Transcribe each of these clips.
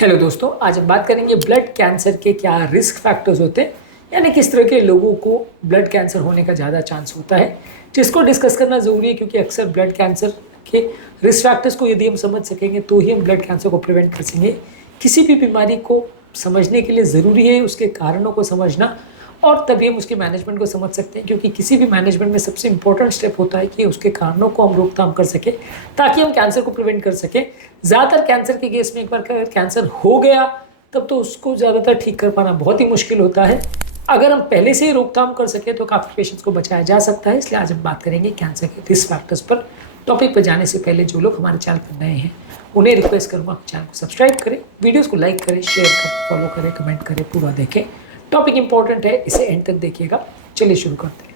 Hello दोस्तों, आज हम बात करेंगे ब्लड कैंसर के क्या रिस्क फैक्टर्स होते हैं, यानी किस तरह के लोगों को ब्लड कैंसर होने का ज़्यादा चांस होता है, जिसको डिस्कस करना ज़रूरी है क्योंकि अक्सर ब्लड कैंसर के रिस्क फैक्टर्स को यदि हम समझ सकेंगे तो ही हम ब्लड कैंसर को प्रिवेंट कर सकेंगे। किसी भी बीमारी को समझने के लिए ज़रूरी है उसके कारणों को समझना, और तभी हम उसके मैनेजमेंट को समझ सकते हैं क्योंकि किसी भी मैनेजमेंट में सबसे इंपॉर्टेंट स्टेप होता है कि उसके कारणों को हम रोकथाम कर सकें ताकि हम कैंसर को प्रिवेंट कर सकें। ज़्यादातर कैंसर के केस में एक बार अगर कैंसर हो गया तब तो उसको ज़्यादातर ठीक कर पाना बहुत ही मुश्किल होता है। अगर हम पहले से ही रोकथाम कर सकें तो काफ़ी पेशेंट्स को बचाया जा सकता है। इसलिए आज हम बात करेंगे कैंसर के रिस्क फैक्टर्स पर। टॉपिक पर जाने से पहले जो लोग हमारे चैनल पर नए हैं उन्हें रिक्वेस्ट करूँगा चैनल को सब्सक्राइब करें, वीडियोज़ को लाइक करें, शेयर करें, फॉलो करें, कमेंट करें, पूरा देखें। टॉपिक इंपॉर्टेंट है, इसे एंड तक देखिएगा। चलिए शुरू करते हैं।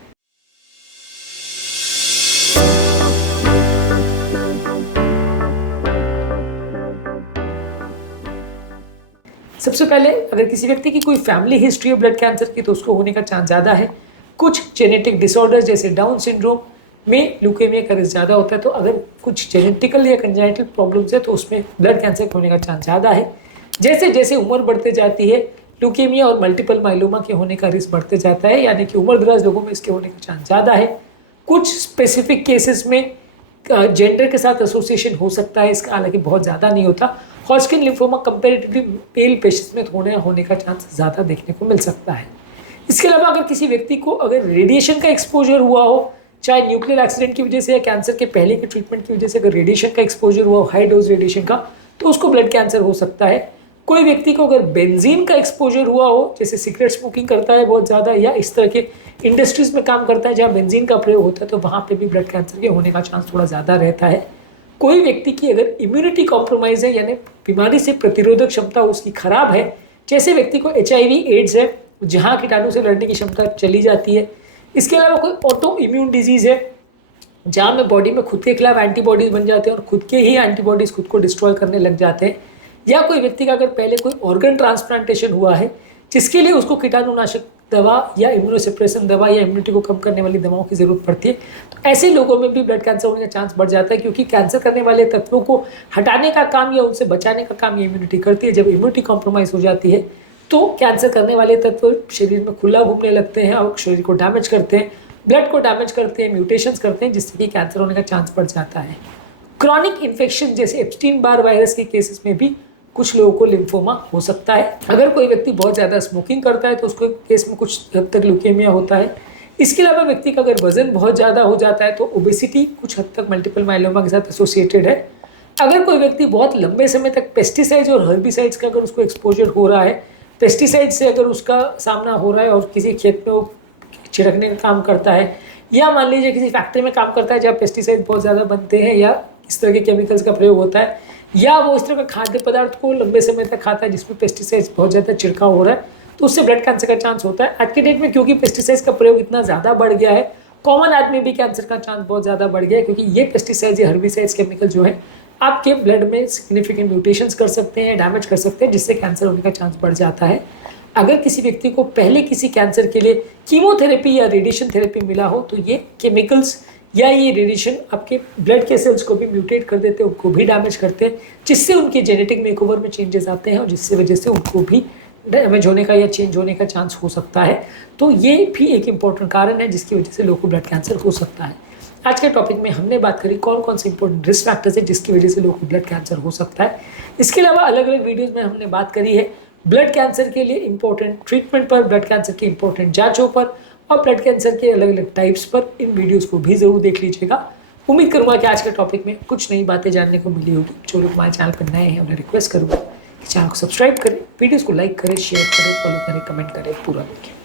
सबसे पहले अगर किसी व्यक्ति की कोई फैमिली हिस्ट्री है ब्लड कैंसर की तो उसको होने का चांस ज़्यादा है। कुछ जेनेटिक डिसऑर्डर्स जैसे डाउन सिंड्रोम में ल्यूकेमिया का रिस्क ज़्यादा होता है, तो अगर कुछ जेनेटिकल या कंजेनिटल प्रॉब्लम्स है तो उसमें ब्लड कैंसर होने का चांस ज़्यादा है। जैसे जैसे उम्र बढ़ते जाती है ल्यूकेमिया और मल्टीपल माइलोमा के होने का रिस्क बढ़ते जाता है, यानी कि उम्र दराज लोगों में इसके होने का चांस ज़्यादा है। कुछ स्पेसिफिक केसेस में जेंडर के साथ एसोसिएशन हो सकता है, इसका हालांकि बहुत ज़्यादा नहीं होता। Hodgkin lymphoma comparatively male patients में होने का चांस ज़्यादा देखने को मिल सकता है। इसके अलावा अगर किसी व्यक्ति को अगर रेडिएशन का एक्सपोजर हुआ हो, चाहे न्यूक्लियर एक्सीडेंट की वजह से या कैंसर के पहले के ट्रीटमेंट की वजह से अगर रेडिएशन का एक्सपोजर हुआ हो, हाई डोज रेडिएशन का, तो उसको ब्लड कैंसर हो सकता है। कोई व्यक्ति को अगर बेंजीन का एक्सपोजर हुआ हो, जैसे सिगरेट स्मोकिंग करता है बहुत ज़्यादा या इस तरह के इंडस्ट्रीज में काम करता है जहाँ बेंजीन का प्रयोग होता है, तो वहाँ पे भी ब्लड कैंसर के होने का चांस थोड़ा ज़्यादा रहता है। कोई व्यक्ति की अगर इम्यूनिटी कॉम्प्रोमाइज़ है, यानी बीमारी से प्रतिरोधक क्षमता उसकी खराब है, जैसे व्यक्ति को HIV एड्स है जहाँ कीटाणु से लड़ने की क्षमता चली जाती है। इसके अलावा कोई ऑटो इम्यून डिजीज़ है जहाँ में बॉडी में खुद के खिलाफ एंटीबॉडीज बन जाते हैं और खुद के ही एंटीबॉडीज खुद को डिस्ट्रॉय करने लग जाते हैं, या कोई व्यक्ति का अगर पहले कोई ऑर्गन ट्रांसप्लांटेशन हुआ है जिसके लिए उसको कीटाणुनाशक दवा या इम्यूनोसप्रेशन दवा या इम्यूनिटी को कम करने वाली दवाओं की जरूरत पड़ती है, तो ऐसे लोगों में भी ब्लड कैंसर होने का चांस बढ़ जाता है क्योंकि कैंसर करने वाले तत्वों को हटाने का काम या उनसे बचाने का काम ये इम्यूनिटी करती है। जब इम्यूनिटी कॉम्प्रोमाइज हो जाती है तो कैंसर करने वाले तत्व शरीर में खुला घूमने लगते हैं और शरीर को डैमेज करते हैं, ब्लड को डैमेज करते हैं, म्यूटेशंस करते हैं, जिससे कि कैंसर होने का चांस बढ़ जाता है। क्रॉनिक इन्फेक्शन जैसे एप्स्टीन बार वायरस के केसेस में भी कुछ लोगों को लिम्फोमा हो सकता है। अगर कोई व्यक्ति बहुत ज़्यादा स्मोकिंग करता है तो उसको केस में कुछ हद तक ल्यूकेमिया होता है। इसके अलावा व्यक्ति का अगर वजन बहुत ज़्यादा हो जाता है तो ओबेसिटी कुछ हद तक मल्टीपल माइलोमा के साथ एसोसिएटेड है। अगर कोई व्यक्ति बहुत लंबे समय तक पेस्टिसाइड्स और हर्बिसाइड्स का अगर उसको एक्सपोजर हो रहा है, पेस्टिसाइड से अगर उसका सामना हो रहा है और किसी खेत में वो छिड़कने का काम करता है, या मान लीजिए किसी फैक्ट्री में काम करता है जहाँ पेस्टिसाइड बहुत ज़्यादा बनते हैं या इस तरह के केमिकल्स का प्रयोग होता है, या वो इस तरह का खाद्य पदार्थ को लंबे समय तक खाता है जिसमें पेस्टिसाइड्स बहुत ज़्यादा छिड़काव हो रहा है, तो उससे ब्लड कैंसर का चांस होता है। आज के डेट में क्योंकि पेस्टिसाइड्स का प्रयोग इतना ज़्यादा बढ़ गया है, कॉमन आदमी भी कैंसर का चांस बहुत ज़्यादा बढ़ गया है क्योंकि ये पेस्टिसाइड्स या हर्बिसाइड्स केमिकल जो है आपके ब्लड में सिग्निफिकेंट म्यूटेशंस कर सकते हैं, डैमेज कर सकते हैं, जिससे कैंसर होने का चांस बढ़ जाता है। अगर किसी व्यक्ति को पहले किसी कैंसर के लिए कीमोथेरेपी या रेडिएशन थेरेपी मिला हो तो ये केमिकल्स या ये रेडिएशन आपके ब्लड के सेल्स को भी म्यूटेट कर देते हैं, उनको भी डैमेज करते हैं, जिससे उनके जेनेटिक मेकओवर में चेंजेस आते हैं और जिससे वजह से उनको भी डैमेज होने का या चेंज होने का चांस हो सकता है। तो ये भी एक इंपॉर्टेंट कारण है जिसकी वजह से लोगों को ब्लड कैंसर हो सकता है। आज के टॉपिक में हमने बात करी कौन कौन से इंपॉर्टेंट रिस्क फैक्टर्स है जिसकी वजह से लोगों को ब्लड कैंसर हो सकता है। इसके अलावा अलग अलग वीडियोज़ में हमने बात करी है ब्लड कैंसर के लिए इंपॉर्टेंट ट्रीटमेंट पर, ब्लड कैंसर की इंपॉर्टेंट जांचों पर और ब्लड कैंसर के अलग अलग टाइप्स पर। इन वीडियोस को भी जरूर देख लीजिएगा। उम्मीद करूंगा कि आज के टॉपिक में कुछ नई बातें जानने को मिली होगी। जो लोग हमारे चैनल पर नए हैं उन्हें रिक्वेस्ट करूंगा कि चैनल को सब्सक्राइब करें, वीडियोस को लाइक करें, शेयर करें, फॉलो करें, कमेंट करें, पूरा देखें।